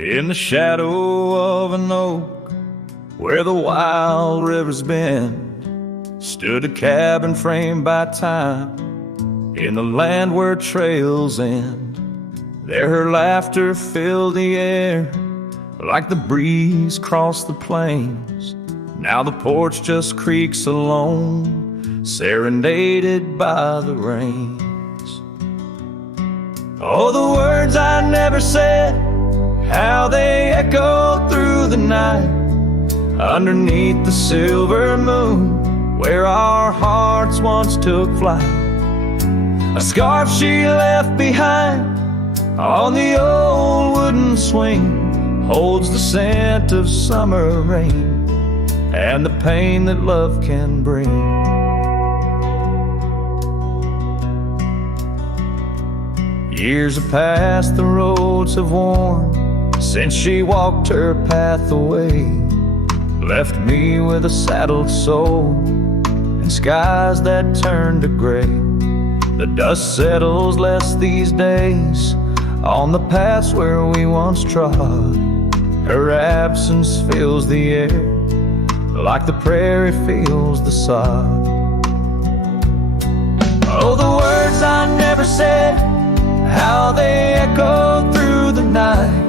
In the shadow of an oak, where the wild rivers bend, stood a cabin framed by time, in the land where trails end. There her laughter filled the air, like the breeze crossed the plains. Now the porch just creaks alone, serenaded by the rains. Oh, the words I never said, how they echoed through the night, underneath the silver moon, where our hearts once took flight. A scarf she left behind on the old wooden swing holds the scent of summer rain and the pain that love can bring. Years have passed, the roads have worn since she walked her path away, left me with a saddled soul and skies that turn to gray. The dust settles less these days on the paths where we once trod. Her absence fills the air like the prairie feels the sod. Oh, the words I never said, how they echoed through the night,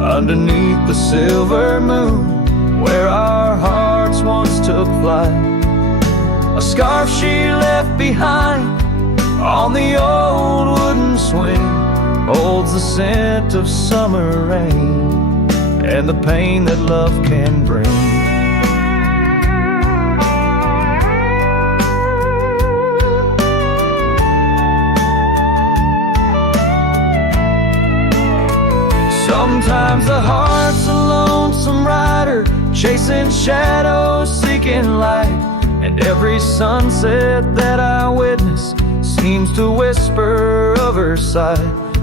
underneath the silver moon, where our hearts once took flight. A scarf she left behind on the old wooden swing holds the scent of summer rain and the pain that love can bring. Sometimes the heart's a lonesome rider, chasing shadows, seeking light, and every sunset that I witness seems to whisper of her sight.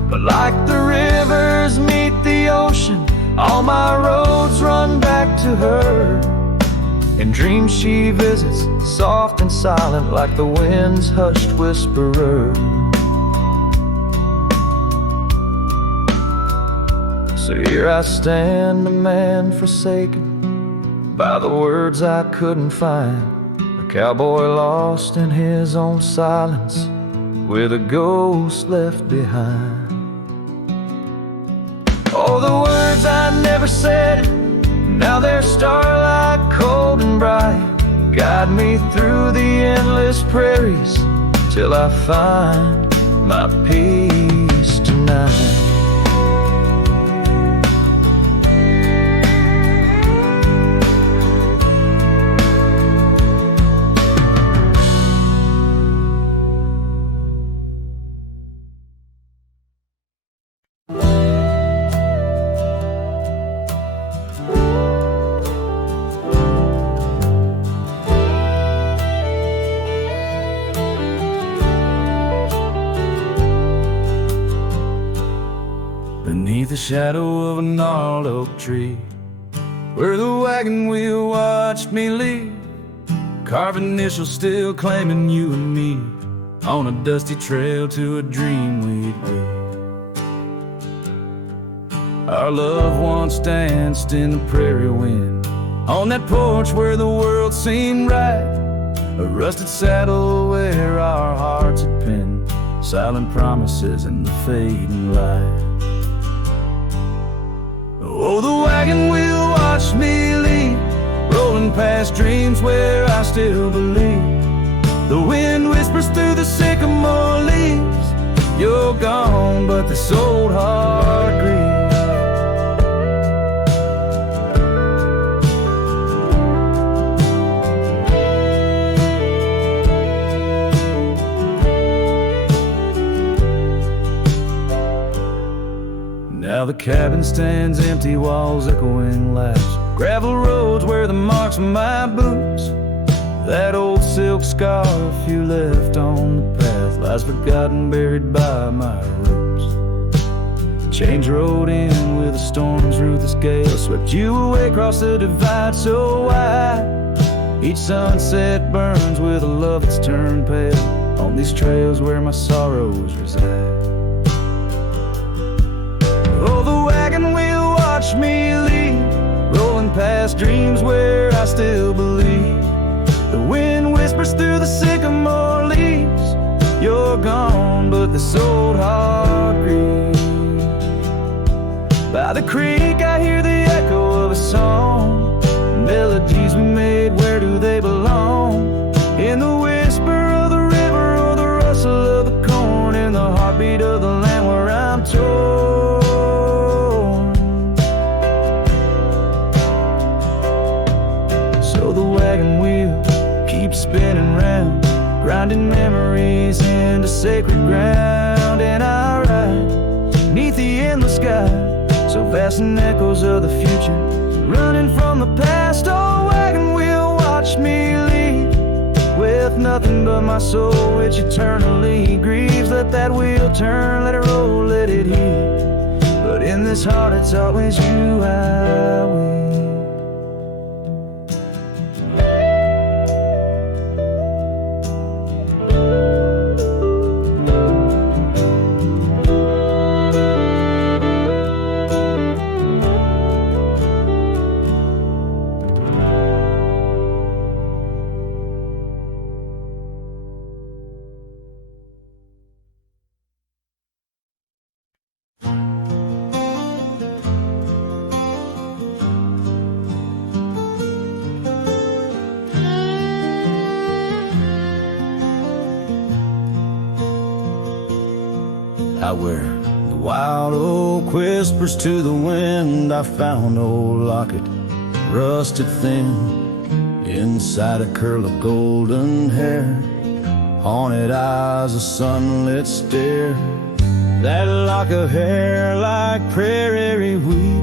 But like the rivers meet the ocean, all my roads run back to her. In dreams she visits, soft and silent, like the wind's hushed whisperer. So here I stand, a man forsaken by the words I couldn't find, a cowboy lost in his own silence, with a ghost left behind. Oh, the words I never said, now they're starlight cold and bright, guide me through the endless prairies till I find my peace tonight. The shadow of a gnarled oak tree, where the wagon wheel watched me leave, carved initials still claiming you and me, on a dusty trail to a dream we'd be. Our love once danced in the prairie wind, on that porch where the world seemed right, a rusted saddle where our hearts had pinned silent promises in the fading light. Oh, the wagon wheel watched me lead, rolling past dreams where I still believe. The wind whispers through the sycamore leaves, you're gone, but this old heart grieves. Now the cabin stands empty, walls echoing laughs, gravel roads where the marks of my boots, that old silk scarf you left on the path lies forgotten, buried by my roots. The change rode in with the storm's ruthless gale, swept you away across the divide so wide. Each sunset burns with a love that's turned pale on these trails where my sorrows reside. Oh, the wagon wheel past dreams where I still believe. The wind whispers through the sycamore leaves. You're gone, but this old heart grieves. By the creek I hear the echo of a song. Melodies we made, where do they belong? In the whisper of the river or the rustle of the corn, in the heartbeat of the land where I'm torn. So the wagon wheel keeps spinning round, grinding memories into sacred ground. And I ride neath the endless sky, so vast and echoes of the future, running from the past. Oh, wagon wheel, watch me leave, with nothing but my soul which eternally grieves. Let that wheel turn, let it roll, let it heal, but in this heart it's always you I will. Out where the wild oak whispers to the wind, I found old Locket, rusted thin, inside a curl of golden hair, haunted eyes, a sunlit stare. That lock of hair like prairie wheat,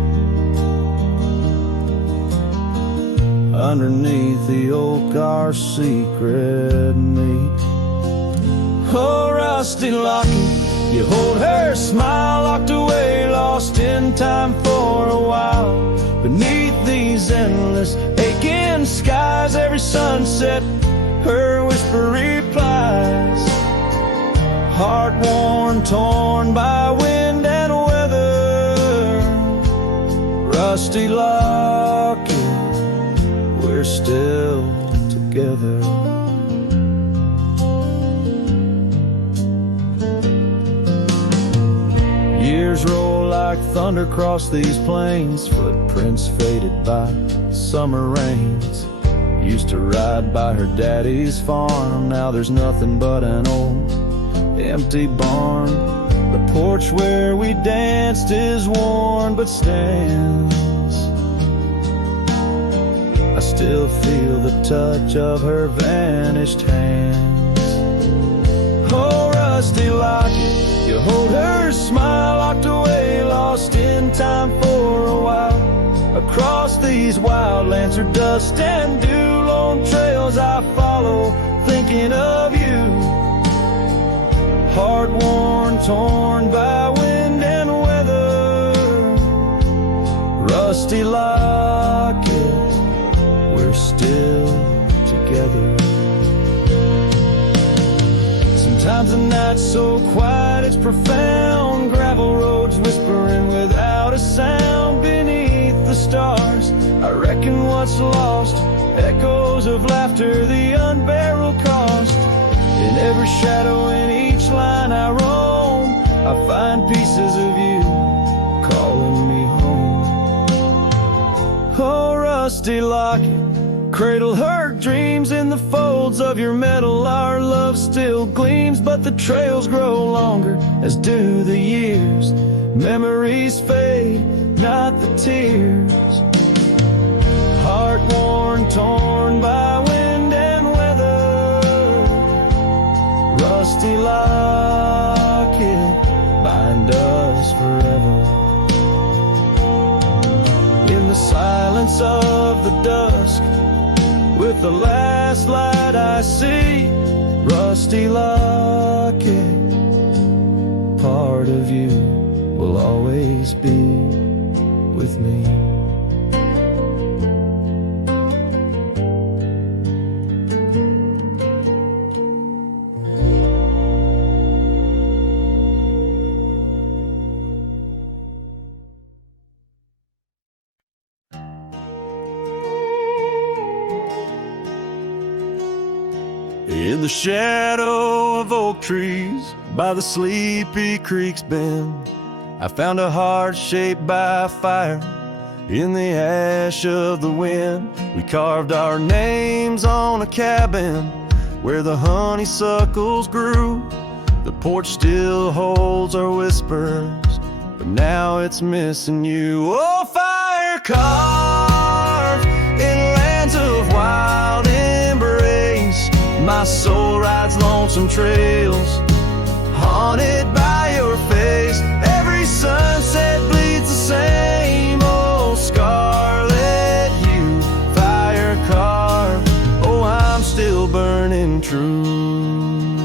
underneath the oak our secret meet. Oh, rusty Locket, you hold her smile, locked away, lost in time for a while. Beneath these endless aching skies, every sunset her whisper replies. Heart worn, torn by wind and weather, rusty Locket, we're still together. Years roll like thunder across these plains, footprints faded by summer rains. Used to ride by her daddy's farm, now there's nothing but an old empty barn. The porch where we danced is worn but stands. I still feel the touch of her vanished hands. Oh, rusty Locket, you hold her smile, locked away, lost in time for a while. Across these wildlands are dust and dew, lone trails I follow, thinking of you. Heart worn, torn by wind and weather, rusty Locket, we're still together. Sometimes the night's so quiet it's profound, gravel roads whispering without a sound. Beneath the stars I reckon what's lost, echoes of laughter, the unbearable cost. In every shadow, in each line I roam, I find pieces of you calling me home. Oh, rusty Locket, cradle her dreams in the folds of your metal. Our love still gleams, but the trails grow longer, as do the years. Memories fade, not the tears. Heart worn, torn by wind and weather, rusty Locket, bind us forever. In the silence of the dusk, with the last light I see, rusty Locket, part of you will always be with me. the shadow of oak trees by the sleepy creek's bend, I found a heart shaped by fire in the ash of the wind. We carved our names on a cabin where the honeysuckles grew. The porch still holds our whispers, but now it's missing you. Oh, fire carved in lands of wild embrace, my soul rides lonesome trails, haunted by your face. Every sunset bleeds the same old scarlet hue. Fire carved, oh, I'm still burning true.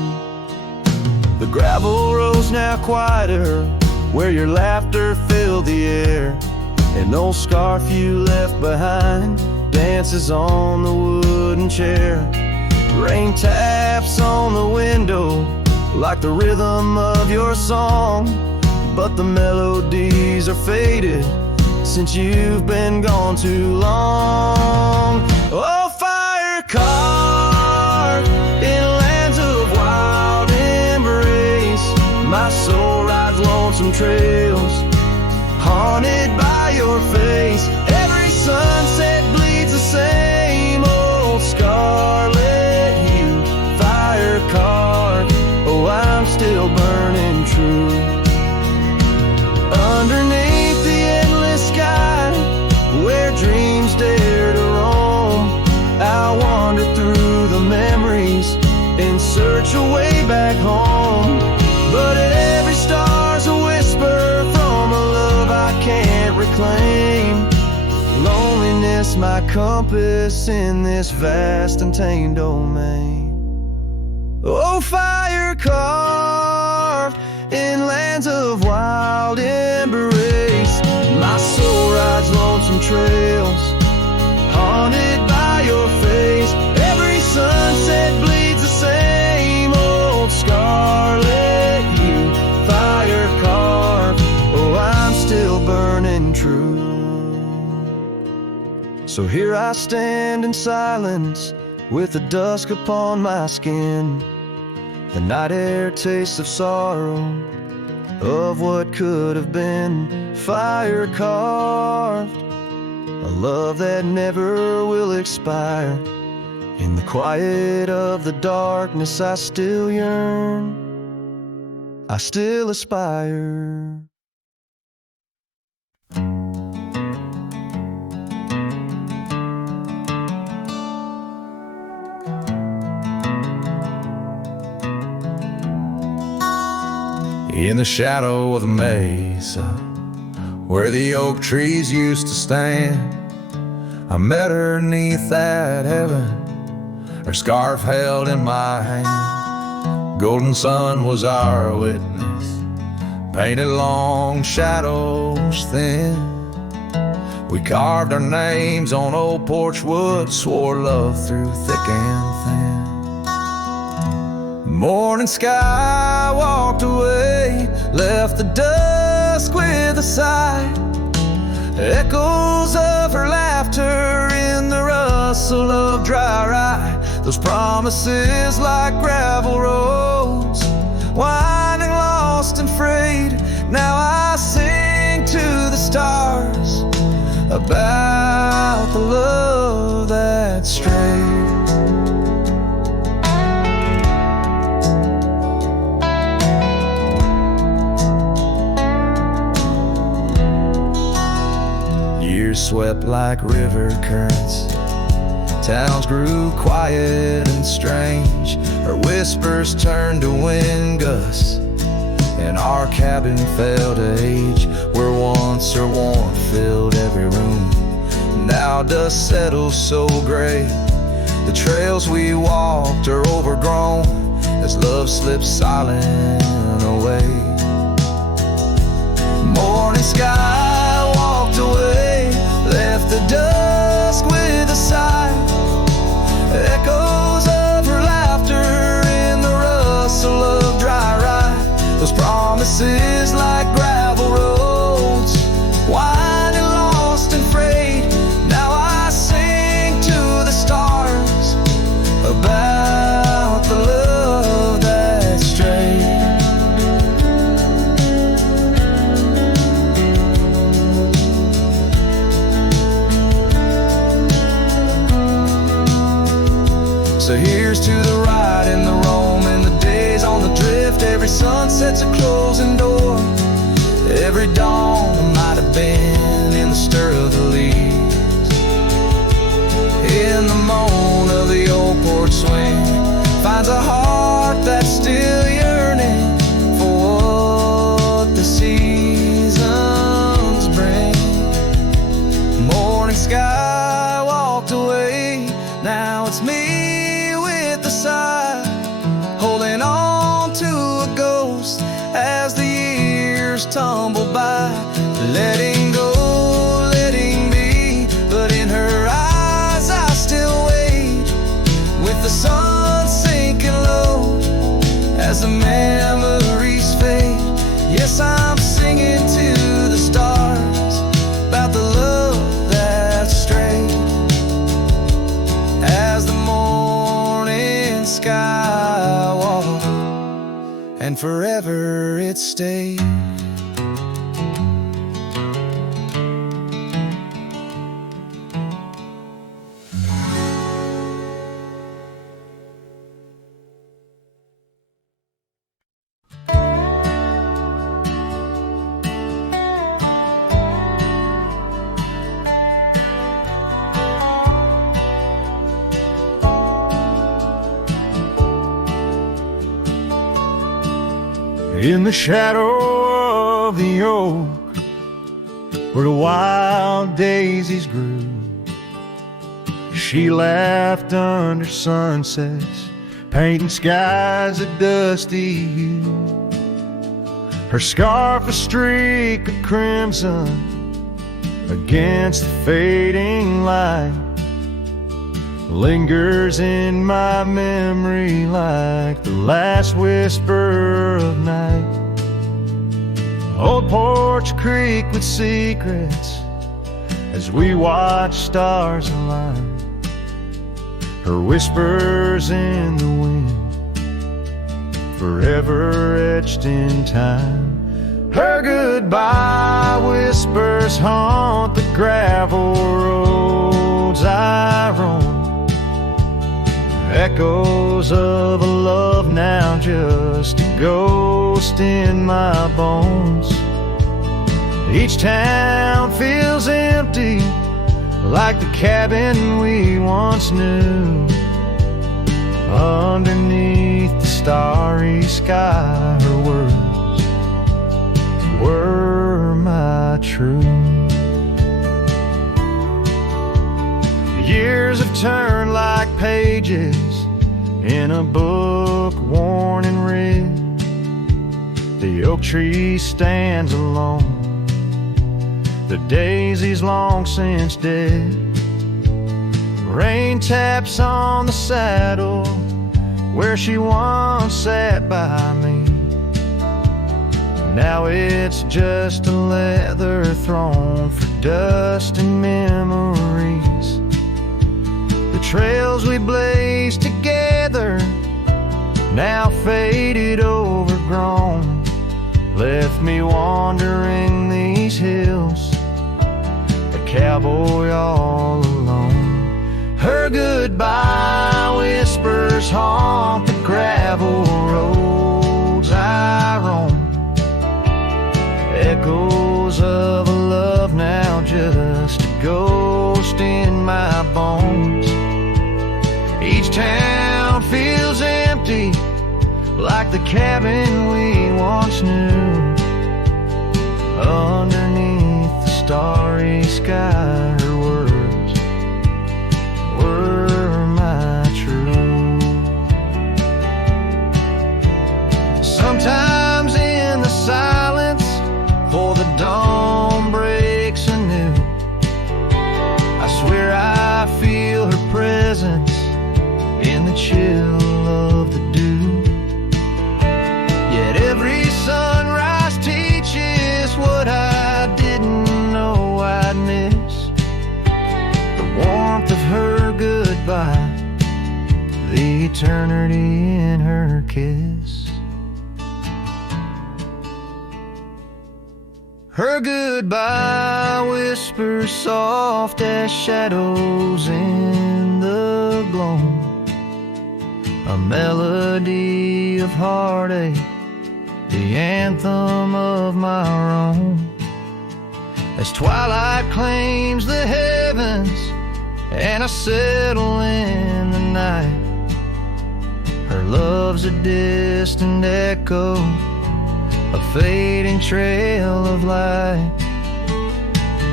The gravel road's now quieter, where your laughter filled the air. An old scarf you left behind dances on the wooden chair. Rain taps on the window like the rhythm of your song, but the melodies are faded since you've been gone too long. Oh, fire carved in lands of wild embrace, my soul rides lonesome trails, haunted by your face. Every sunset bleeds the same old scarlet hue. Fire carved, oh, I'm still burning true. Underneath the endless sky, where dreams dare to roam, I'll wander through the memories in search of way back home. But every star's a whisper from a love I can't reclaim. Loneliness my compass in this vast and tamed domain. Oh, fire carved in lands of wild embrace, my soul rides lonesome trails, haunted by your face. Every sunset bleeds the same old scarlet hue. Fire carved, oh, I'm still burning true. So here I stand in silence with the dusk upon my skin. The night air tastes of sorrow, of what could have been. Fire carved, a love that never will expire. In the quiet of the darkness I still yearn, I still aspire. In the shadow of the mesa, where the oak trees used to stand, I met her 'neath that heaven, her scarf held in my hand. Golden sun was our witness, painted long shadows thin. We carved our names on old porch wood, swore love through thick and thin. Morning sky walked away, left the dusk with a sigh. Echoes of her laughter in the rustle of dry rye. Those promises like gravel roads, winding lost and frayed. Now I sing to the stars about the love that strayed. Years swept like river currents, towns grew quiet and strange. Her whispers turned to wind gusts, and our cabin fell to age. Where once her warmth filled every room, now dust settles so gray. The trails we walked are overgrown as love slips silent away. Morning sky walked away, left the dusk with a sigh. Echoes of her laughter in the rustle of dry rye. Those promises like gravel roads, winding lost and frayed. Now I sing to the stars about the love Every sunset's a closing door. Every dawn might have been in the stir of the leaves. In the moan of the old porch swing finds a heart that's still yearning for what the seasons bring. Morning sky walked away, now it's me with the sigh, holding on to a ghost as the years tumble by. Letting go, letting be, but in her eyes I still wait, with the sun sinking low as the memories fade. Yes, I'm singing to the stars about the love that strayed, as the morning sky walked and forever it stayed. In the shadow of the oak, where the wild daisies grew, she laughed under sunsets, painting skies a dusty hue. Her scarf a streak of crimson against the fading light, lingers in my memory like the last whisper of night. Old Porch Creek with secrets as we watch stars align, her whispers in the wind forever etched in time. Her goodbye whispers haunt the gravel roads I roam, echoes of a love now just a ghost in my bones. Each town feels empty like the cabin we once knew. Underneath the starry sky, her words were my truth. Years have turned like pages in a book worn and read. The oak tree stands alone, the daisy's long since dead. Rain taps on the saddle where she once sat by me. Now it's just a leather throne for dust and memories. The trails we blazed together, now faded, overgrown, left me wandering these hills, a cowboy all alone. Her goodbye whispers haunt the gravel roads I roam, echoes of a love now just a ghost in my bones. Each town feels empty like the cabin we once knew. Underneath the starry sky, her words were my truth. Sometimes in the silence, before the dawn breaks anew, I swear I feel her presence in the chill of the dew. Yet every sunrise teaches what I didn't know I'd miss. The warmth of her goodbye, the eternity in her kiss. Her goodbye whispers soft as shadows in the gloam, a melody of heartache the anthem of my own. As twilight claims the heavens and I settle in the night, her love's a distant echo, a fading trail of light.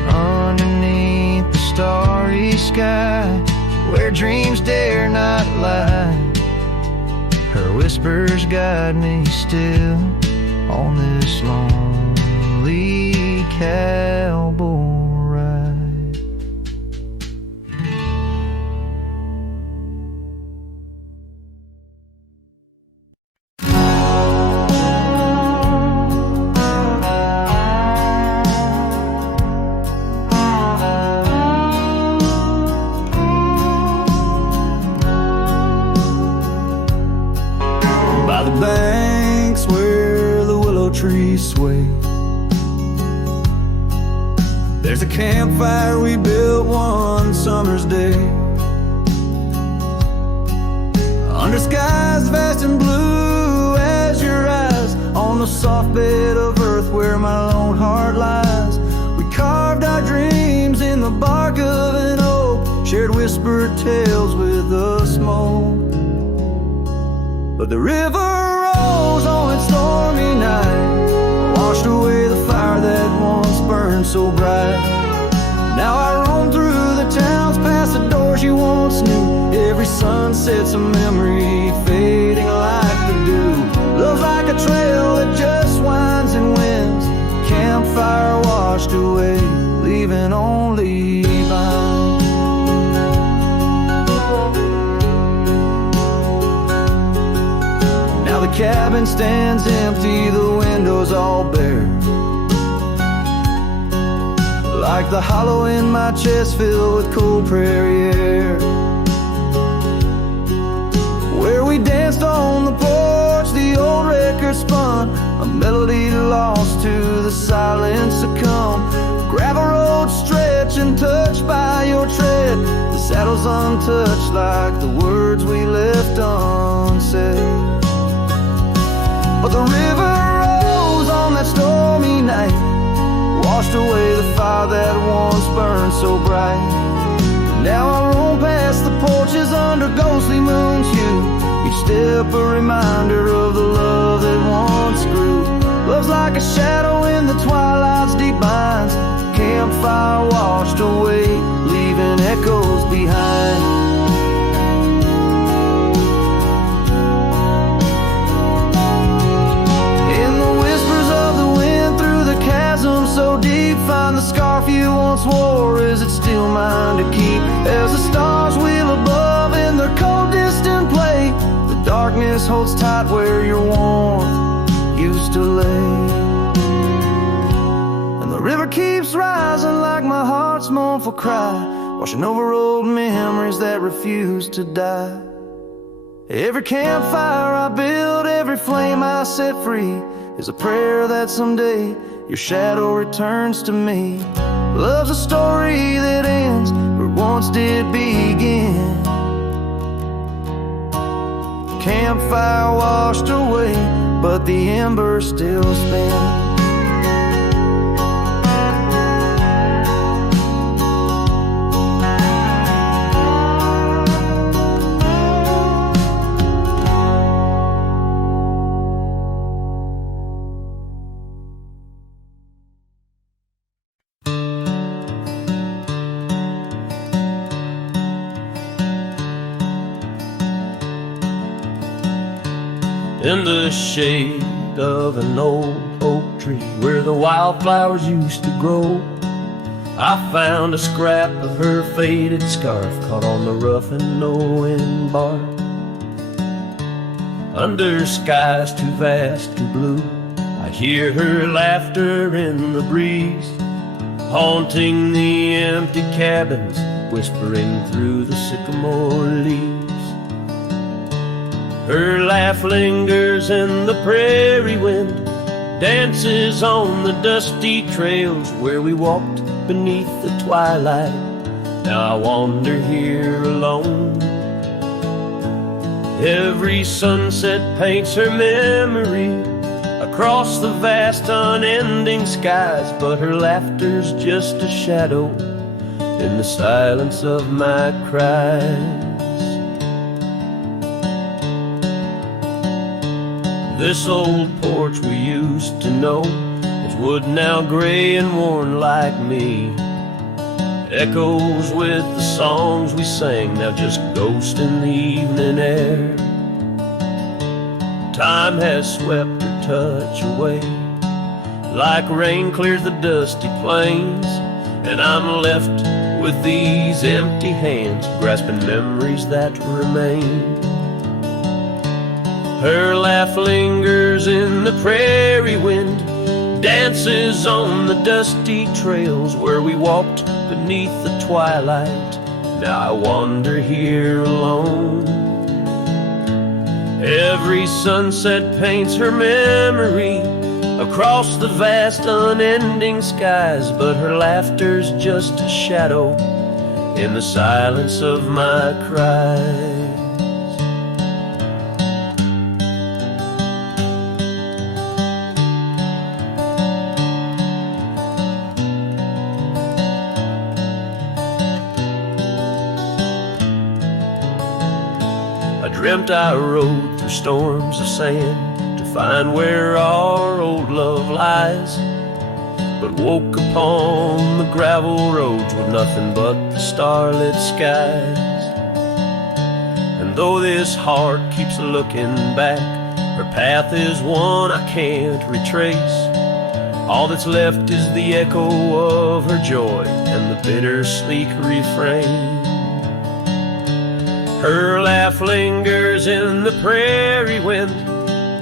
Underneath the starry sky, where dreams dare not lie, her whispers guide me still on this lonely cowboy ride. By the banks where the willow trees sway, there's a campfire we built one summer's day. Under skies vast and blue as your eyes, on the soft bed of earth where my lone heart lies, we carved our dreams in the bark of an oak, shared whispered tales with the smoke. But the river rose on its stormy night, washed away the fire that once burned so bright. Now I roam through the towns, past the doors you once knew. Every sunset's a memory fading like the dew. Love's like a trail that just winds and winds, campfire washed away, leaving only vines. Now the cabin stands empty, the windows all bare, like the hollow in my chest filled with cold prairie air. Where we danced on the porch, the old record spun, a melody lost to the silence succumb. Gravel road stretch and touched by your tread, the saddle's untouched like the words we left unsaid. But the river rose on that stormy night, washed away the fire that once burned so bright. Now I roam past the porches under ghostly moon's hue, each step a reminder of the love that once grew. Love's like a shadow in the twilight's deep binds, campfire washed away, leaving echoes behind. So deep, find the scarf you once wore. Is it still mine to keep? As the stars wheel above in their cold distant play, the darkness holds tight where your warmth used to lay. And the river keeps rising like my heart's mournful cry, washing over old memories that refuse to die. Every campfire I build, every flame I set free, is a prayer that someday your shadow returns to me. Love's a story that ends where it once did begin. Campfire washed away, but the embers still spin. In the shade of an old oak tree where the wildflowers used to grow, I found a scrap of her faded scarf caught on the rough and knowing bark. Under skies too vast, too blue, I hear her laughter in the breeze, haunting the empty cabins, whispering through the sycamore leaves. Her laugh lingers in the prairie wind, dances on the dusty trails where we walked beneath the twilight. Now I wander here alone. Every sunset paints her memory, a across the vast unending skies, but her laughter's just a shadow in the silence of my cries. This old porch we used to know is wood now gray and worn like me. Echoes with the songs we sang, now just ghosts in the evening air. Time has swept her touch away, like rain clears the dusty plains, and I'm left with these empty hands, grasping memories that remain. Her laugh lingers in the prairie wind, dances on the dusty trails where we walked beneath the twilight. Now I wander here alone. Every sunset paints her memory across the vast unending skies, but her laughter's just a shadow in the silence of my cries. Dreamt I rode through storms of sand to find where our old love lies, but woke upon the gravel roads with nothing but the starlit skies. And though this heart keeps looking back, her path is one I can't retrace. All that's left is the echo of her joy and the bittersweet refrain. Her laugh lingers in the prairie wind,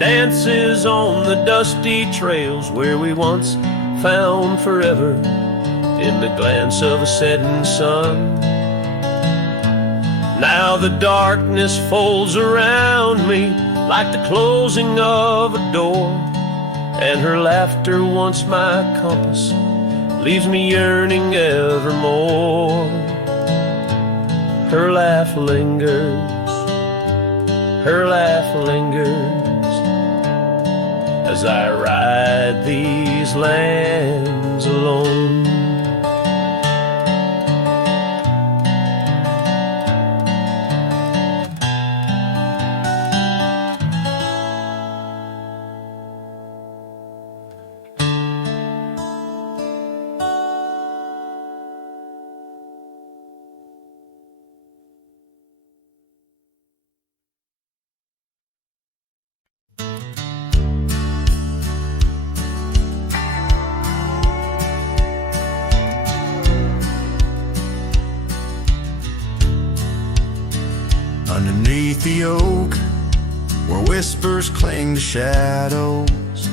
dances on the dusty trails where we once found forever in the glance of a setting sun. Now the darkness folds around me like the closing of a door, and her laughter, once my compass, leaves me yearning evermore. Her laugh lingers, her laugh lingers, as I ride these lands alone. Underneath the oak, where whispers cling to shadows,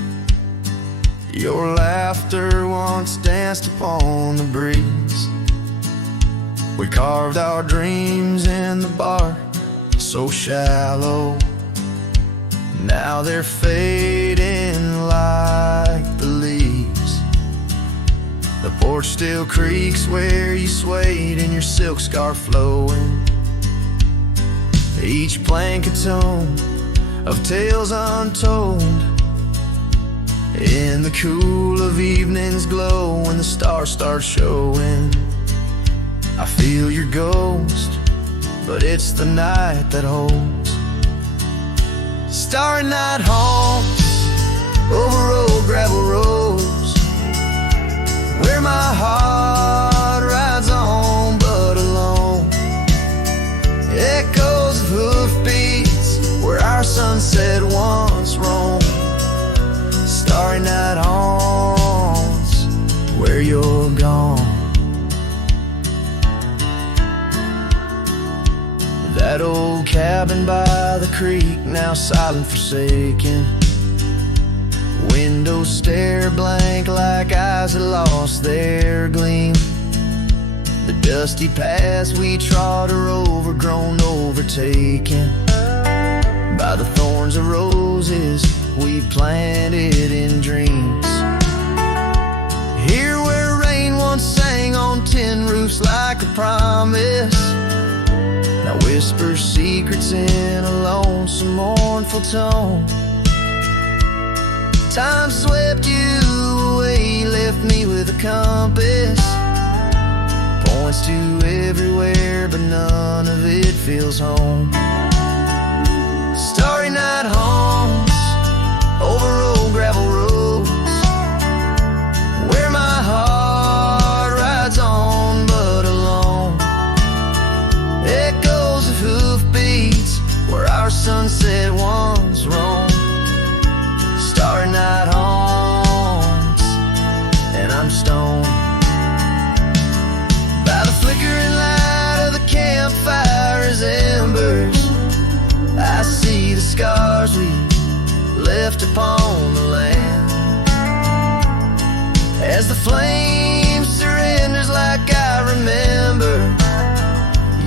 your laughter once danced upon the breeze. We carved our dreams in the bark, so shallow. Now they're fading like the leaves. The porch still creaks where you swayed in your silk scarf flowing. Each blank a tone of tales untold. In the cool of evening's glow, when the stars start showing, I feel your ghost, but it's the night that holds. Starry night haunts over old gravel roads, where my heart rides on but alone. Echoes of hoofbeats where our sunset once roamed. Starry night haunts where you're gone. That old cabin by the creek, now silent, forsaken. Windows stare blank like eyes that lost their gleam. The dusty paths we trod are overgrown, overtaken by the thorns of roses we planted in dreams. Here where rain once sang on tin roofs like a promise, now whispers secrets in a lonesome, mournful tone. Time swept you away, left me with a compass. Points to everywhere, but none of it feels home. Starry night haunts over old gravel roads, where my heart rides on but alone. Echoes of hoofbeats where our sunset once roamed. Starry night haunts, and I'm stoned. By the flickering light of the campfire's embers, I see the scars we left upon the land. As the flame surrenders like I remember,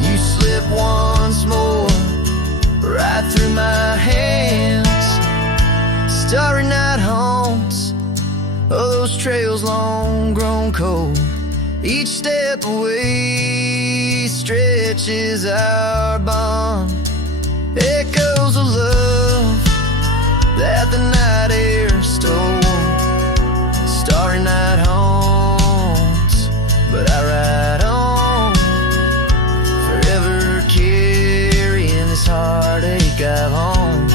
you slip once more right through my hands. Starry night haunts, oh, those trails long grown cold. Each step away stretches our bond. Echoes of love that the night air stole. Starry night haunts, but I ride on, forever carrying this heartache I've owned.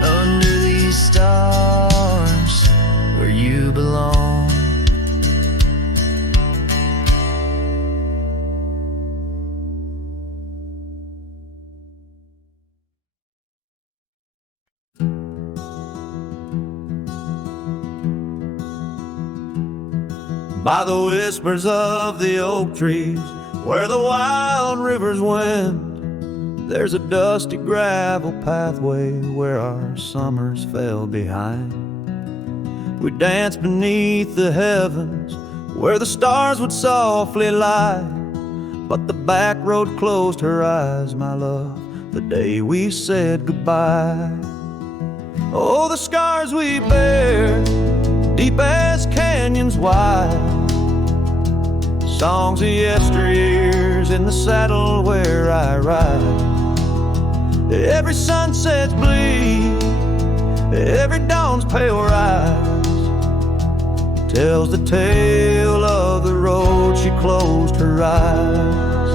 Under these stars where you belong. By the whispers of the oak trees, where the wild rivers wend, there's a dusty gravel pathway where our summers fell behind. We danced beneath the heavens where the stars would softly lie, but the back road closed her eyes, my love, the day we said goodbye. Oh, the scars we bear, deep as canyons wide, songs of yesteryears in the saddle where I ride. Every sunset's bleed, every dawn's pale rise tells the tale of the road she closed her eyes.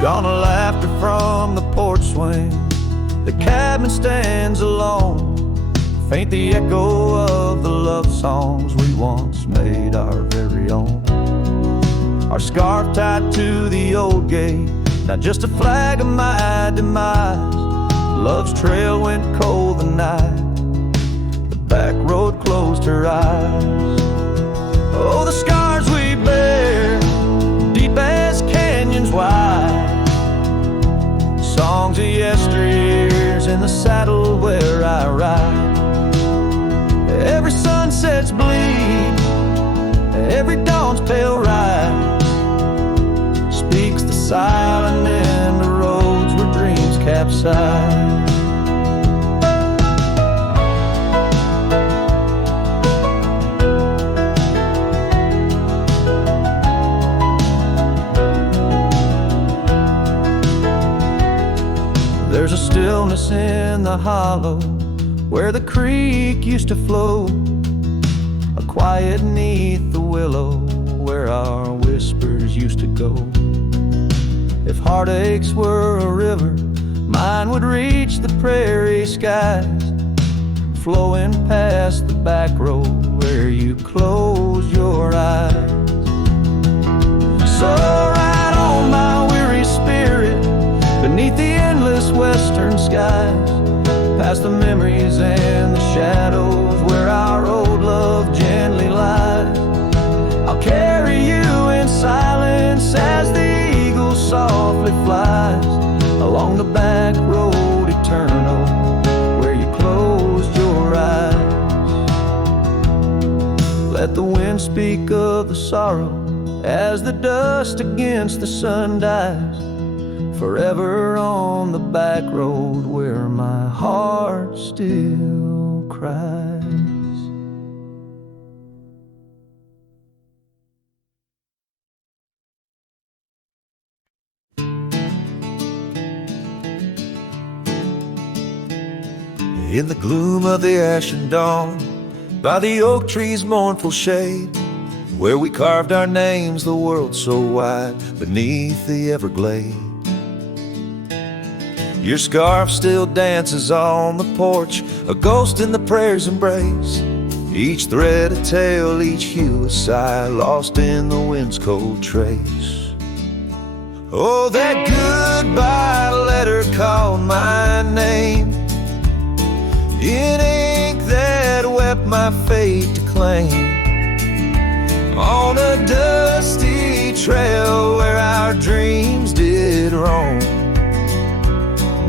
Gonna laughter from the porch swing, the cabin stands alone, faint the echo of the love songs we once made our very own. Our scarf tied to the old gate, not just a flag of my demise. Love's trail went cold the night the back road closed her eyes. Oh, the scars we bear, deep as canyons wide, songs of yesteryears in the saddle where I ride. Every sunset's bleed, every dawn's pale rise speaks the silent in the roads where dreams capsize. There's a stillness in the hollow where the creek used to flow, a quiet neath the willow where our whispers used to go. If heartaches were a river, mine would reach the prairie skies, flowing past the back road where you closed your eyes. So ride on my weary spirit beneath the endless western skies, past the memories and the shadows where our old love gently lies. I'll carry you in silence as the eagle softly flies along the back road eternal where you closed your eyes. Let the wind speak of the sorrow as the dust against the sun dies, forever on the back road where my heart still cries. In the gloom of the ashen dawn, by the oak tree's mournful shade, where we carved our names, the world so wide, beneath the Everglade. Your scarf still dances on the porch, a ghost in the prayer's embrace. Each thread a tale, each hue a sigh, lost in the wind's cold trace. Oh, that goodbye letter called my name, in ink that wept my fate to claim. On a dusty trail where our dreams did roam,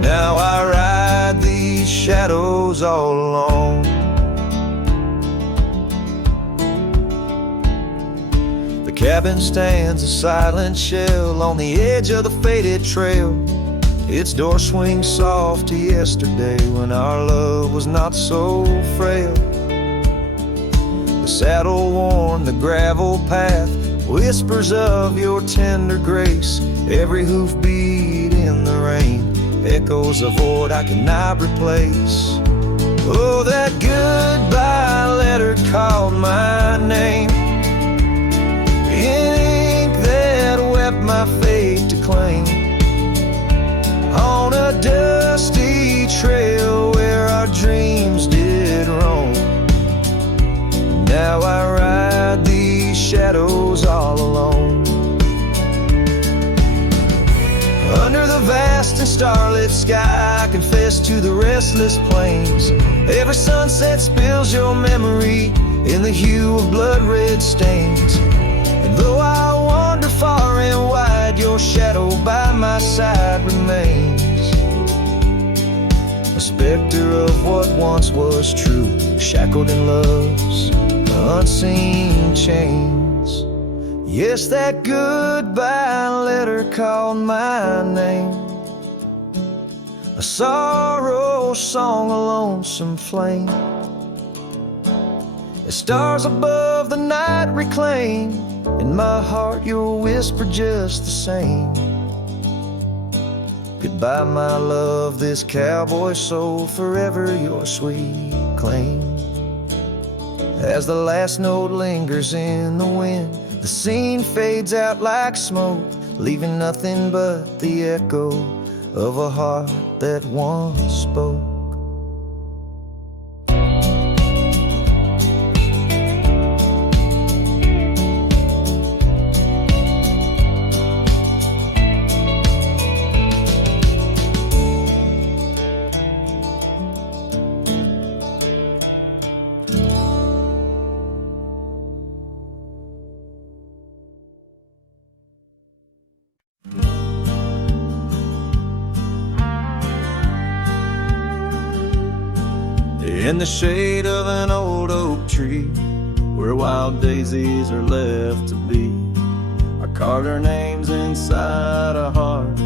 now I ride these shadows all alone. The cabin stands a silent shell on the edge of the faded trail. Its door swings soft to yesterday when our love was not so frail. The saddle worn, the gravel path whispers of your tender grace. Every hoofbeat in the rain echoes a void I cannot replace. Oh, that goodbye letter called my name, in ink that wept my fate to claim. On a dusty trail where our dreams did roam, now I ride these shadows all alone. Under the vast and starlit sky, I confess to the restless plains. Every sunset spills your memory in the hue of blood-red stains. And though I wander far and wide, your shadow by my side remains, a specter of what once was true, shackled in love's unseen chains. Yes, that goodbye letter called my name, a sorrow song, a lonesome flame. As stars above the night reclaim, in my heart your whisper just the same. Goodbye, my love, this cowboy soul, forever your sweet claim. As the last note lingers in the wind, the scene fades out like smoke, leaving nothing but the echo of a heart that once spoke. In the shade of an old oak tree, where wild daisies are left to be, I carved our names inside a heart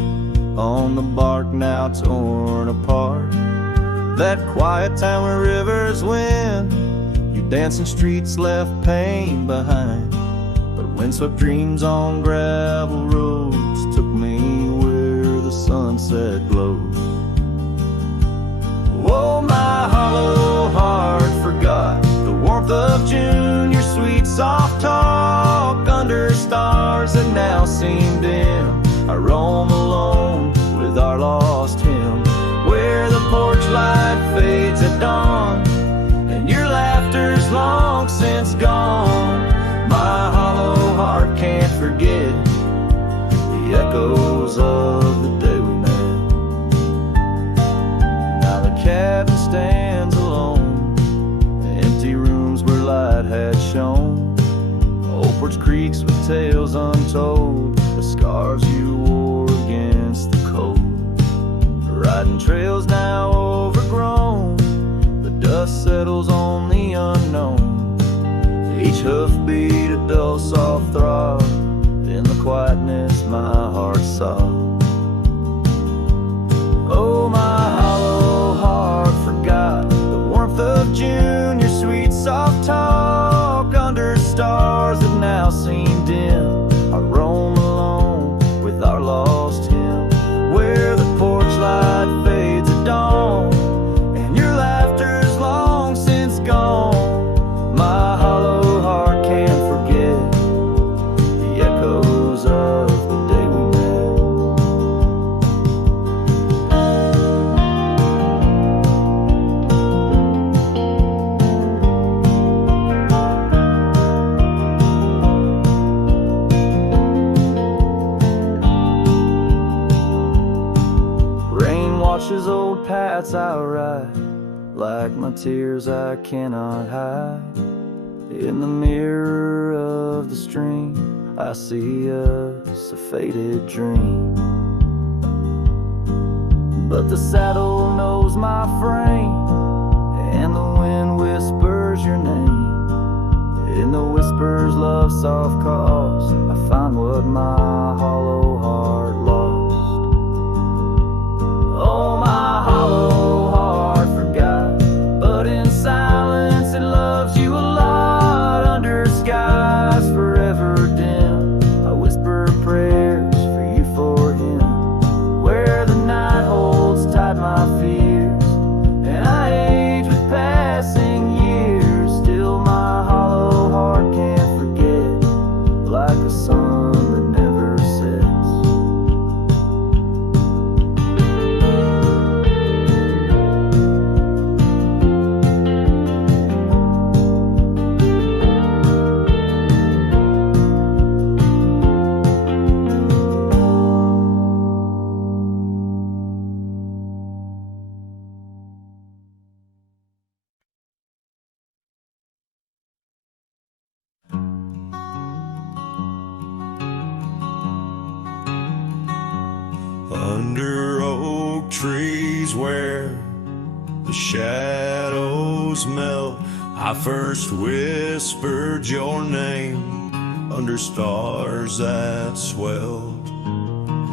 on the bark now torn apart. That quiet town where rivers win, your dancing streets left pain behind. But windswept dreams on gravel roads took me where the sunset glows. Oh, my hollow heart forgot the warmth of June, your sweet soft talk under stars that now seem dim. I roam alone with our lost hymn, where the porch light fades at dawn and your laughter's long since gone. My hollow heart can't forget the echoes of the day we met. Now the cabin stands alone, the empty rooms where light had shone. Old porch creaks with tales untold, the scars you wore against the cold. Riding trails now overgrown, the dust settles on the unknown. Each hoofbeat a dull soft throb, in the quietness my heart sobbed. Oh, my hollow heart forgot the warmth of June, your sweet soft talk under stars that now seem dim. I roam alone with our lost hymn, where the porch light fades at dawn and your laughter my tears I cannot hide. In the mirror of the stream, I see us a faded dream. But the saddle knows my frame, and the wind whispers your name. In the whispers love soft calls, I find what my hollow heart lost. Oh, my hollow heart forgot, but in silence it loves you a lot. Under skies forever dim, I whisper prayers for you, for him. Where the night holds tight my fears, and I age with passing years. Still my hollow heart can't forget, like a sun that never sets. Under oak trees where the shadows melt, I first whispered your name under stars that swelled.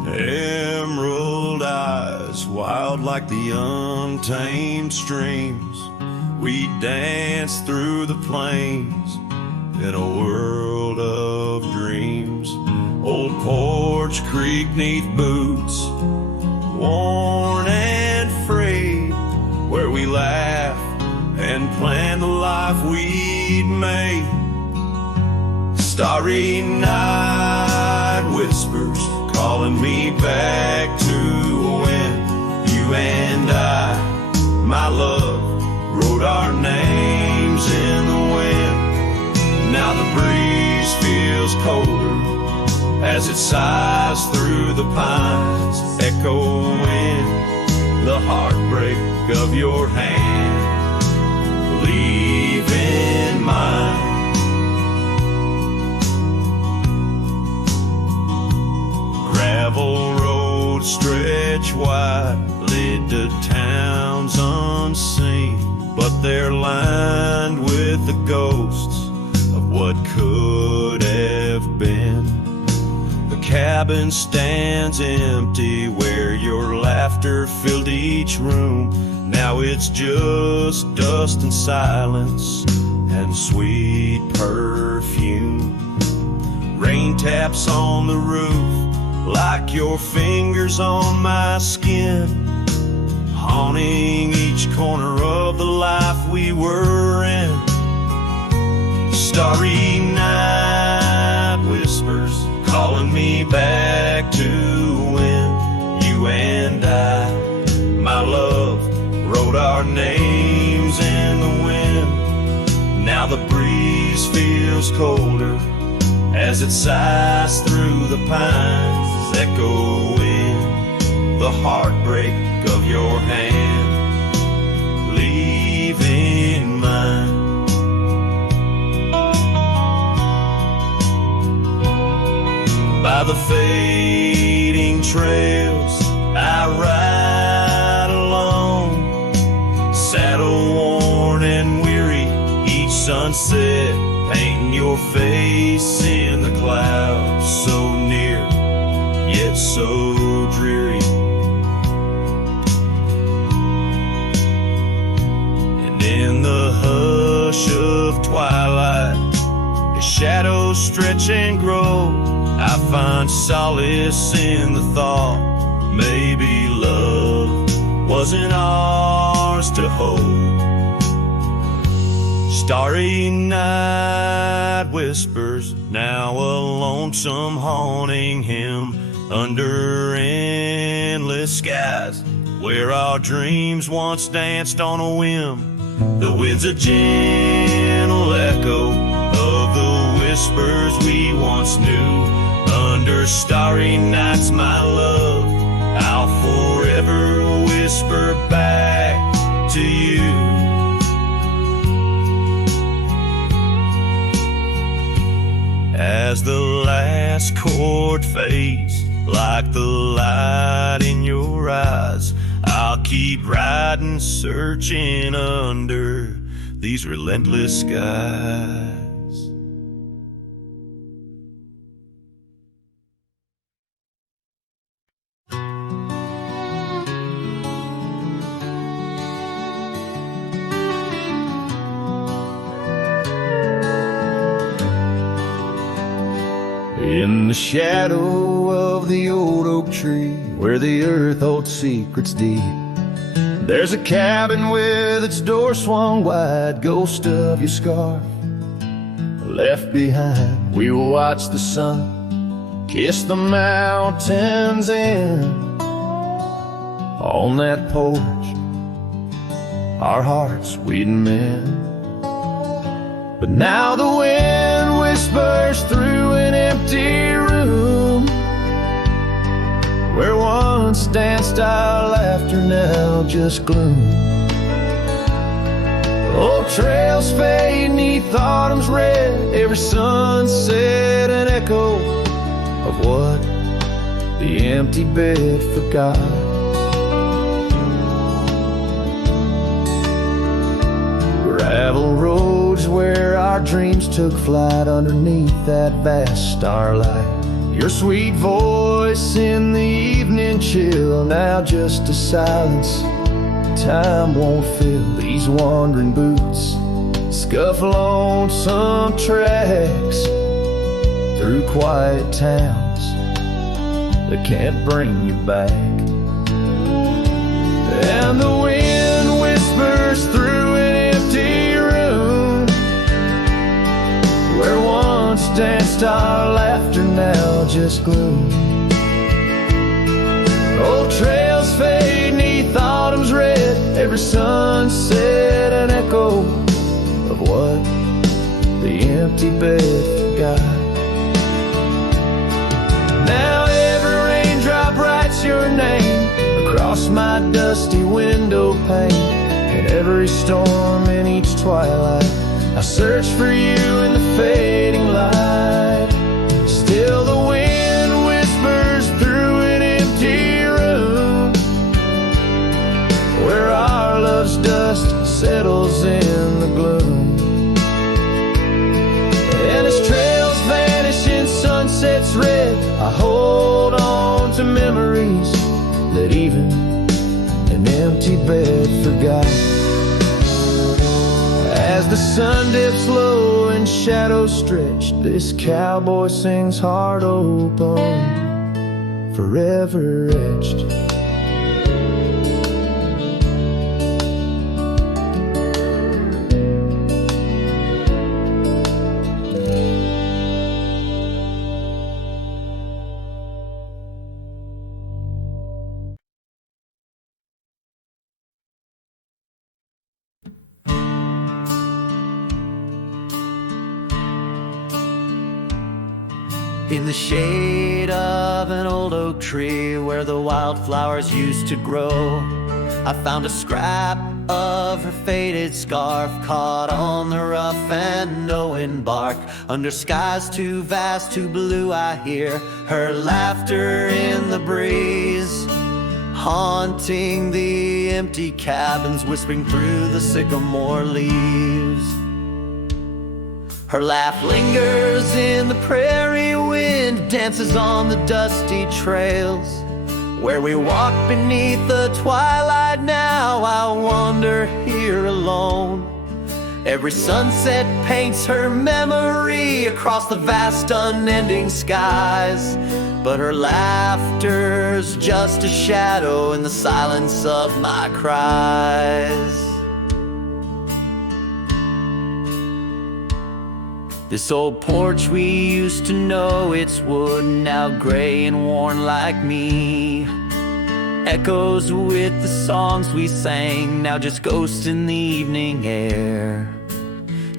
Emerald eyes, wild like the untamed streams, we danced through the plains in a world of dreams. Old porch creak 'neath boots, worn and frayed, where we laugh and plan the life we'd made. Starry night whispers calling me back to when you and I, my love, wrote our names in the wind. Now the breeze feels colder as it sighs through the pines, echoing the heartbreak of your hand, leaving mine. Gravel roads stretch wide, lead to towns unseen, but they're lined with the ghosts of what could have been. The cabin stands empty where your laughter filled each room. Now it's just dust and silence and sweet perfume. Rain taps on the roof like your fingers on my skin, haunting each corner of the life we were in. Starry night whispers calling me back to when you and I, my love, wrote our names in the wind. Now the breeze feels colder as it sighs through the pines, echoing the heartbreak of your hand, leaving mine. By the fading trails I ride alone, saddle worn and weary, each sunset painting your face in the clouds, so near yet so dreary. And in the hush of twilight, as shadows stretch and grow, I find solace in the thought maybe love wasn't ours to hold. Starry night whispers, now a lonesome haunting him under endless skies, where our dreams once danced on a whim. The wind's a gentle echo of the whispers we once knew. Under starry nights, my love, I'll forever whisper back to you. As the last chord fades, like the light in your eyes, I'll keep riding, searching under these relentless skies. In the shadow of the old oak tree, where the earth holds secrets deep, there's a cabin with its door swung wide, ghost of your scarf left behind. We will watch the sun kiss the mountains in. On that porch, our hearts we'd mend. But now the wind whispers through an empty room, where once danced our laughter, now just gloom. Old trails fade neath autumn's red, every sunset an echo of what the empty bed forgot. Gravel roads where our dreams took flight, underneath that vast starlight. Your sweet voice in the evening chill, now just a silence time won't fill. These wandering boots scuffle on some tracks through quiet towns that can't bring you back. And the wind whispers through an empty room, where once danced our laughter, now just gloom. Old trails fade neath autumn's red, every sunset an echo of what the empty bed forgot. Now every raindrop writes your name across my dusty window pane, and every storm in each twilight I search for you in the fading light. Still the wind whispers through an empty room, where our love's dust settles in the gloom. And as trails vanish in sunset's red, I hold on to memories that even an empty bed forgot. As the sun dips low and shadows stretch, this cowboy sings heart open, forever etched. In the shade of an old oak tree, where the wildflowers used to grow, I found a scrap of her faded scarf, caught on the rough and knowing bark. Under skies too vast, too blue, I hear her laughter in the breeze, haunting the empty cabins, whispering through the sycamore leaves. Her laugh lingers in the prairie wind, dances on the dusty trails, where we walk beneath the twilight. Now I wander here alone. Every sunset paints her memory across the vast unending skies, but her laughter's just a shadow in the silence of my cries. This old porch we used to know, it's wood, now gray and worn like me, echoes with the songs we sang, now just ghosts in the evening air.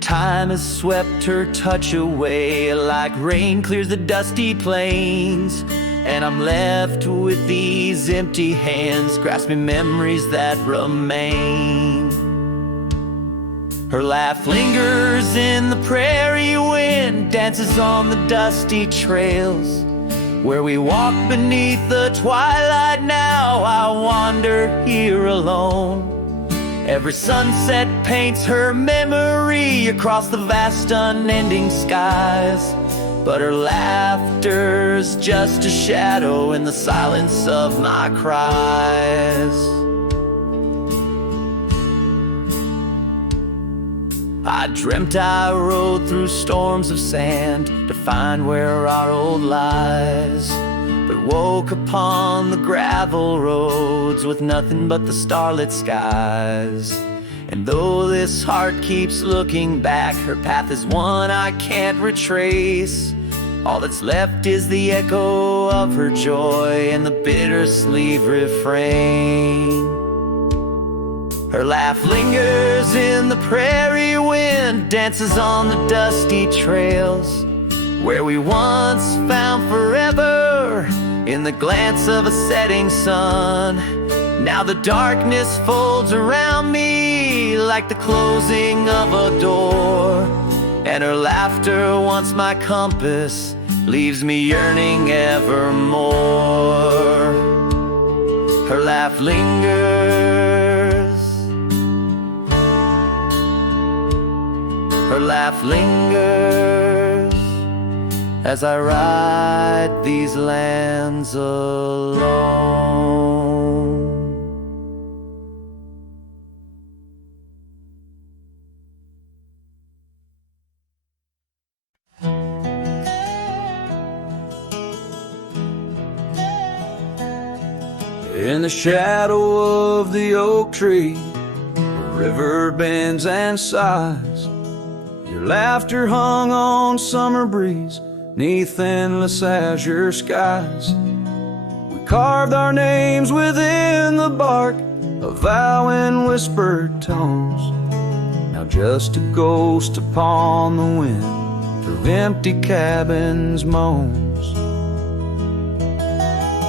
Time has swept her touch away, like rain clears the dusty plains, and I'm left with these empty hands, grasping memories that remain. Her Her laugh lingers in the prairie wind, dances on the dusty trails. Where we walk beneath the twilight now, I wander here alone. Every sunset paints her memory across the vast unending skies. But her laughter's just a shadow in the silence of my cries. I dreamt I rode through storms of sand to find where our old lies, but woke upon the gravel roads with nothing but the starlit skies. And though this heart keeps looking back, her path is one I can't retrace. All that's left is the echo of her joy and the bittersweet refrain. Her laugh lingers in the prairie wind, dances on the dusty trails. Where we once found forever in the glance of a setting sun. Now the darkness folds around me like the closing of a door. And her laughter, once my compass, leaves me yearning evermore. Her laugh lingers. Her laugh lingers as I ride these lands alone. In the shadow of the oak tree, the river bends and sighs. Your laughter hung on summer breeze, 'neath endless azure skies. We carved our names within the bark, a vow in whispered tones. Now just a ghost upon the wind, through empty cabins moans.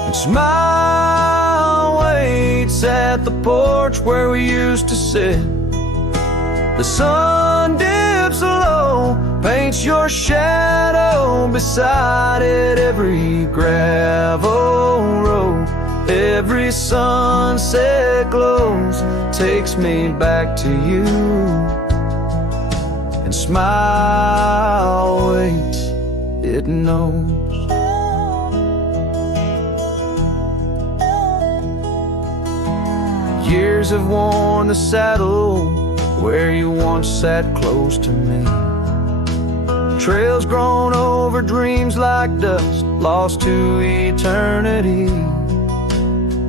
And smile waits at the porch where we used to sit. The sun dips low, paints your shadow beside it. Every gravel road, every sunset glows, takes me back to you. And smile waits, it knows. Years have worn the saddle where you once sat close to me. Trails grown over dreams like dust, lost to eternity.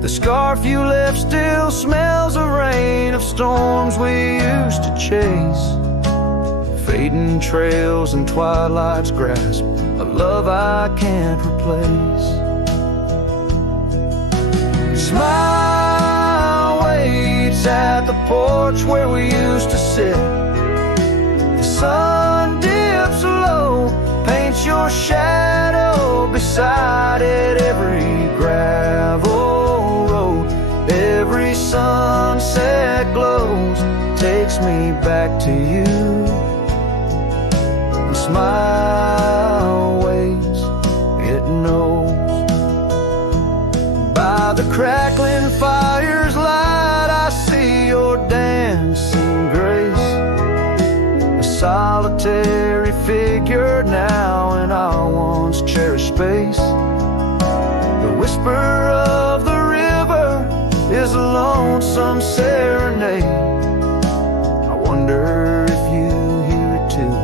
The scarf you left still smells of rain, of storms we used to chase. Fading trails and twilight's grasp, a love I can't replace. Smile waits at the porch where we used to sit. The sun dips low, paints your shadow beside it. Every gravel road, every sunset glows, takes me back to you. And smile waits, it knows. By the crackling fire's light, I see your dancing grace, a solitary figure now in our once cherished space. The whisper of the river is a lonesome serenade. I wonder if you hear it too,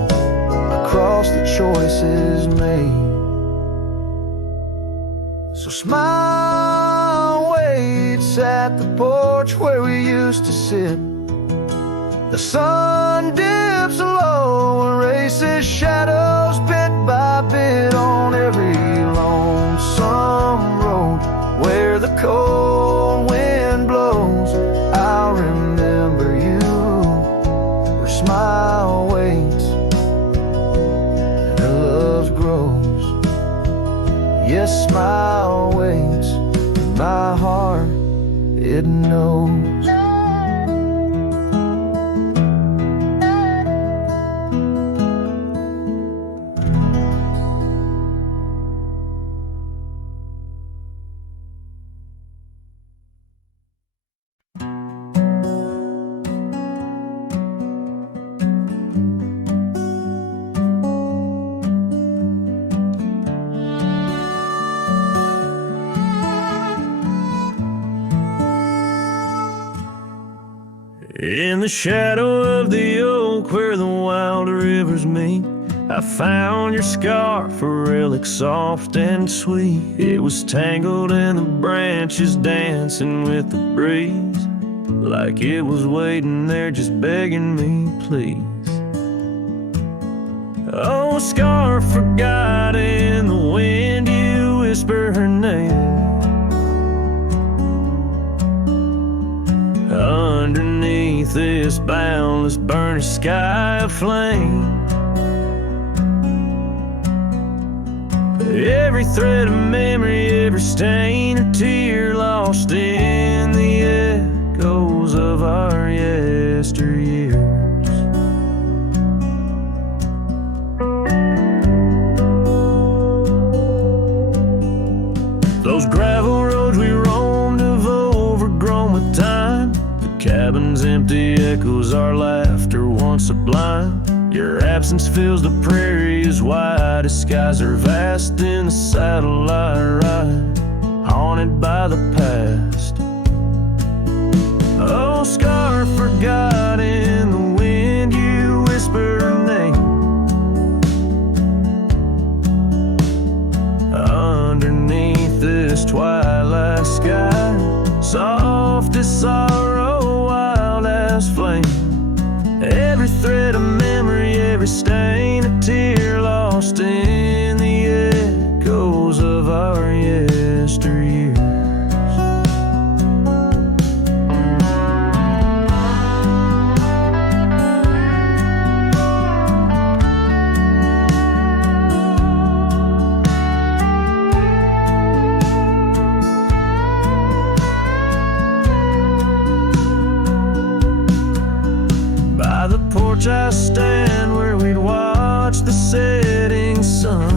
across the choices made. So smile waits at the porch where we used to sit. The sun dips low, erases shadows bit by bit on every lonesome road. Where the cold wind blows, I'll remember you. Where smile waits and her love grows. Yes, smile waits, my heart, it knows. In the shadow of the oak where the wild rivers meet, I found your scarf, a relic soft and sweet. It was tangled in the branches, dancing with the breeze, like it was waiting there just begging me, please. Oh, scarf forgot in the wind, you whisper her name. Underneath this boundless burning sky of flame, every thread of memory, every stain or tear lost in the echoes of our yesteryears. Those gravel roads we roamed have overgrown with time. The cabin's empty echoes our laughter once sublime. Your absence fills the prairie as wide as skies are vast. In the satellite ride, haunted by the past. Oh, scarf forgot in the wind, you whisper her name. Underneath this twilight sky, soft as sorrow, wild as flame. Every thread of memory, every stain a tear lost in the echoes of our yesteryears. I stand where we'd watch the setting sun,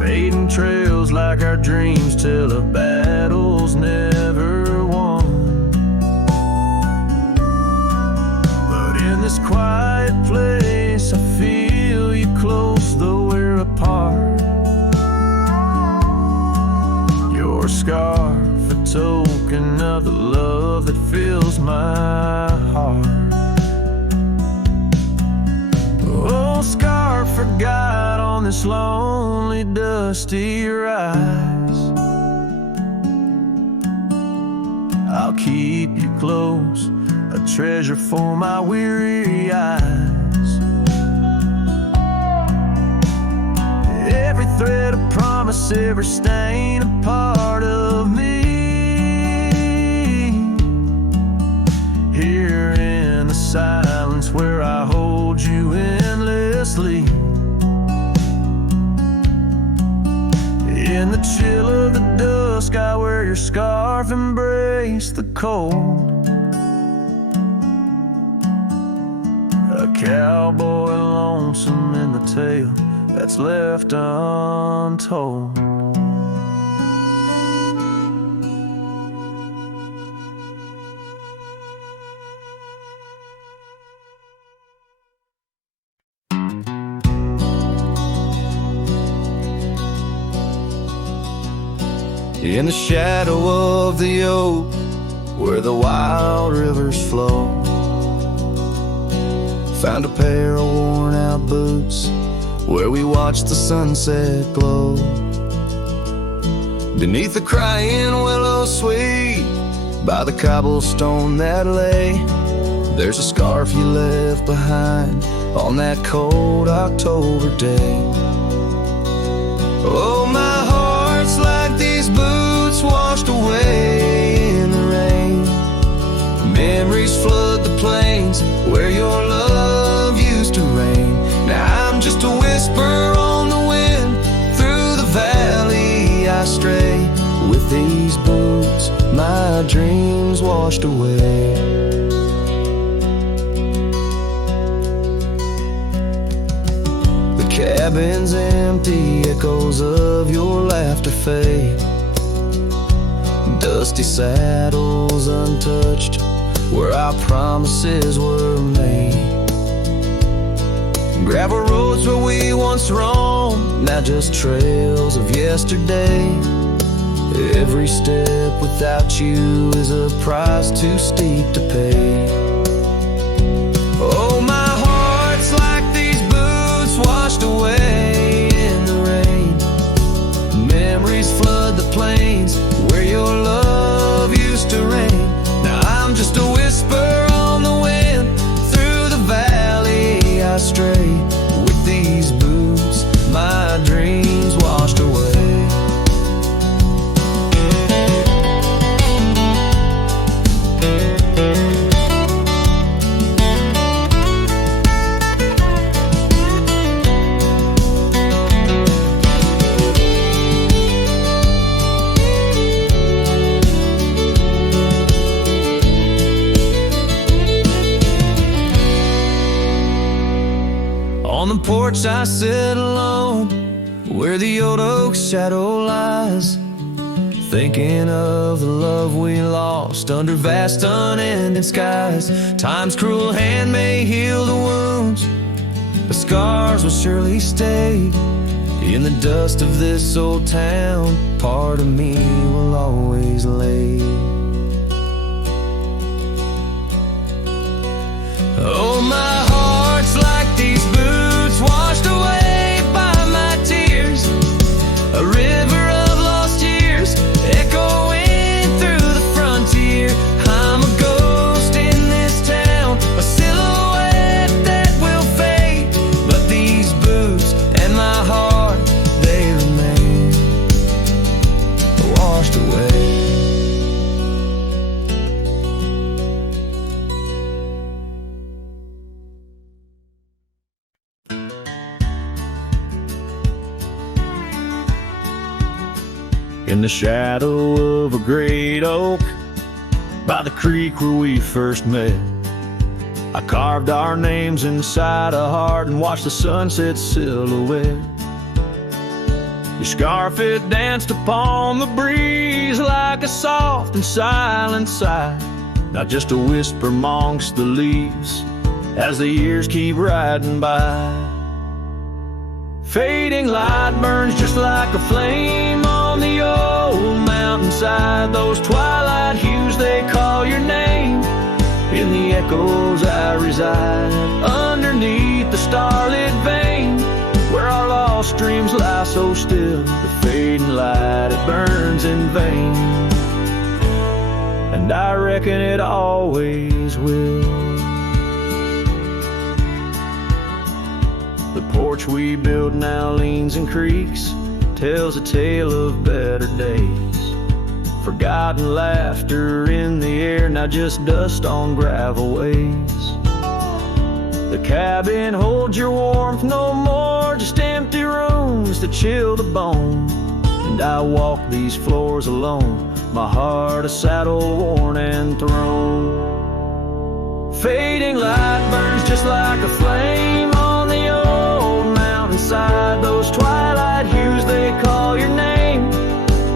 fading trails like our dreams tell of battles never won. But in this quiet place I feel you close though we're apart. Your scarf, a token of the love that fills my heart. Oh, scarf forgot on this lonely dusty rise. I'll keep you close, a treasure for my weary eyes. Every thread a promise, every stain a part of me. Here in the silence where I hold you endlessly, in the chill of the dusk I wear your scarf, embrace the cold. A cowboy lonesome in the tale that's left untold. In the shadow of the oak where the wild rivers flow, found a pair of worn out boots where we watched the sunset glow. Beneath the crying willow sweet, by the cobblestone that lay, there's a scarf you left behind on that cold October day. Oh, my heart's like these boots washed away in the rain. Memories flood the plains where your love used to reign. Now I'm just a whisper on the wind, through the valley I stray. With these boots my dreams washed away. The cabin's empty, echoes of your laughter fade. Dusty saddles untouched, where our promises were made. Gravel roads where we once roamed, now just trails of yesterday. Every step without you is a price too steep to pay. Oh, my heart's like these boots washed away in the rain. Memories flood the plains where your love used to reign. Now I'm just a whisper on the wind. Through the valley I stray. With these boots my dreams washed away. On the porch I sit alone, where the old oak shadow lies, thinking of the love we lost under vast unending skies. Time's cruel hand may heal the wounds, but scars will surely stay. In the dust of this old town, part of me will always lay. Oh, my heart's like these boots washed away by my tears. A river of lost years echoing through the frontier. I'm a ghost in this town, a silhouette that will fade. But these boots and my heart, they remain washed away. In the shadow of a great oak, by the creek where we first met, I carved our names inside a heart and watched the sunset silhouette. Your scarf, it danced upon the breeze like a soft and silent sigh, not just a whisper amongst the leaves as the years keep riding by. Fading light burns just like a flame on the old mountainside. Those twilight hues, they call your name. In the echoes I reside, underneath the starlit vein, where our lost dreams lie so still. The fading light, it burns in vain, and I reckon it always will. The porch we built now leans and creaks, tells a tale of better days. Forgotten laughter in the air, now just dust on gravel ways. The cabin holds your warmth no more, just empty rooms to chill the bone. And I walk these floors alone, my heart a saddle worn and thrown. Fading light burns just like a flame on the old mountainside. Those twilight hues, they call your name.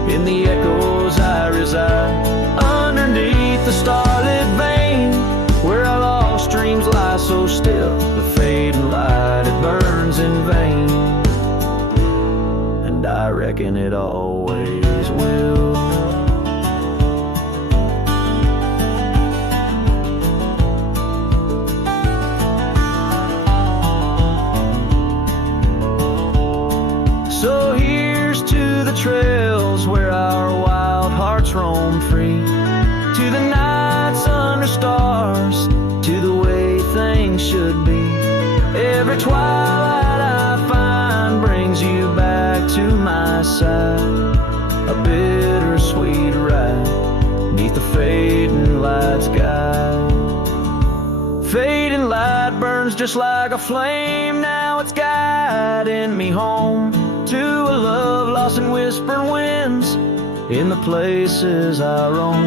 In the echoes I reside, underneath the starlit vein, where our lost dreams lie so still. The fading light, it burns in vain, and I reckon it always will. So here's to the trails where our wild hearts roam free, to the nights under stars, to the way things should be. Every twilight I find brings you back to my side, a bittersweet ride neath the fading light sky. Fading light burns just like a flame, now it's guiding me home to a love lost in whispering winds, in the places I roam.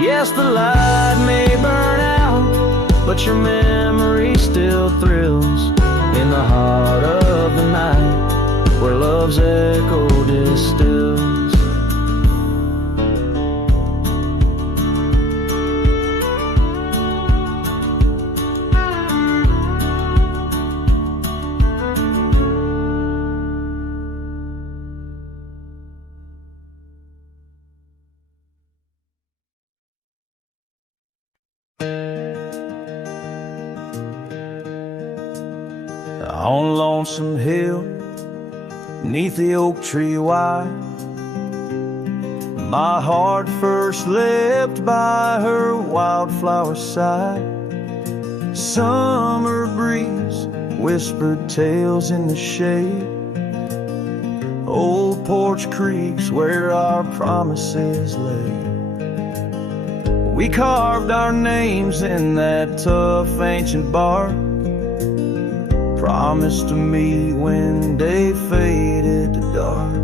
Yes, the light may burn out, but your memory still thrills in the heart of the night, where love's echo distills. On Lonesome Hill, neath the oak tree wide, my heart first leapt by her wildflower side. Summer breeze whispered tales in the shade, old porch creeks where our promises lay. We carved our names in that tough ancient bark, promised to meet when day faded to dark.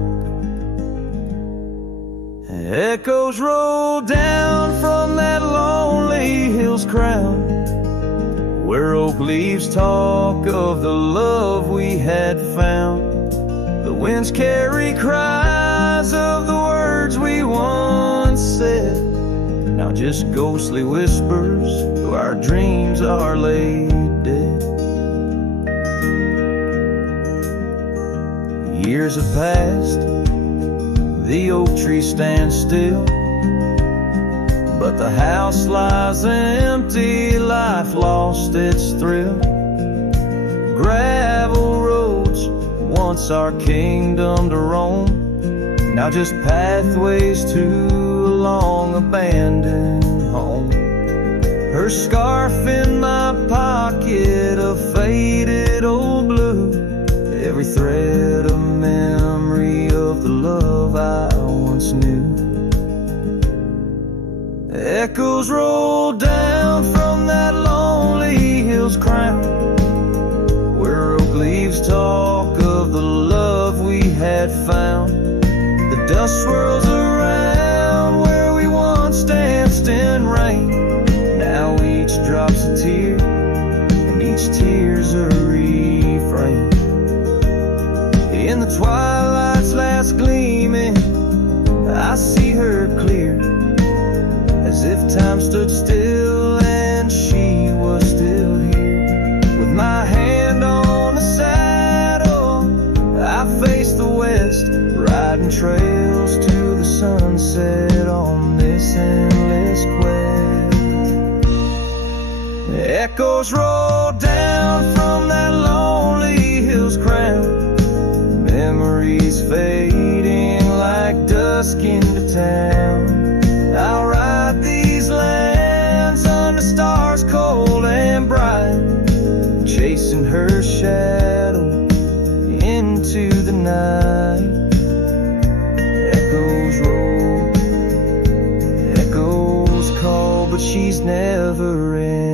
Echoes roll down from that lonely hill's crown, where oak leaves talk of the love we had found. The winds carry cries of the words we once said, now just ghostly whispers though our dreams are laid dead. Years have passed, the oak tree stands still, but the house lies empty, life lost its thrill. Gravel roads, once our kingdom to roam, now just pathways to a long abandoned home. Her scarf in my pocket, a faded old blue, every thread a memory of the love I once knew. Echoes roll down from that lonely hill's crown, where oak leaves talk of the love we had found. The dust swirls around where we once danced in rain, now each drop's a tear and each tear's a refrain. In the twilight's last gleaming, I see her clear, as if time stood still and she was still here. With my hand on the saddle, I face the west, riding trails to the sunset on this endless quest. Echoes roll down from that lonely hill's crown, memories fading like dusk into town. I'll ride these lands under stars cold and bright, chasing her shadow into the night. Echoes roll, echoes call, but she's never in.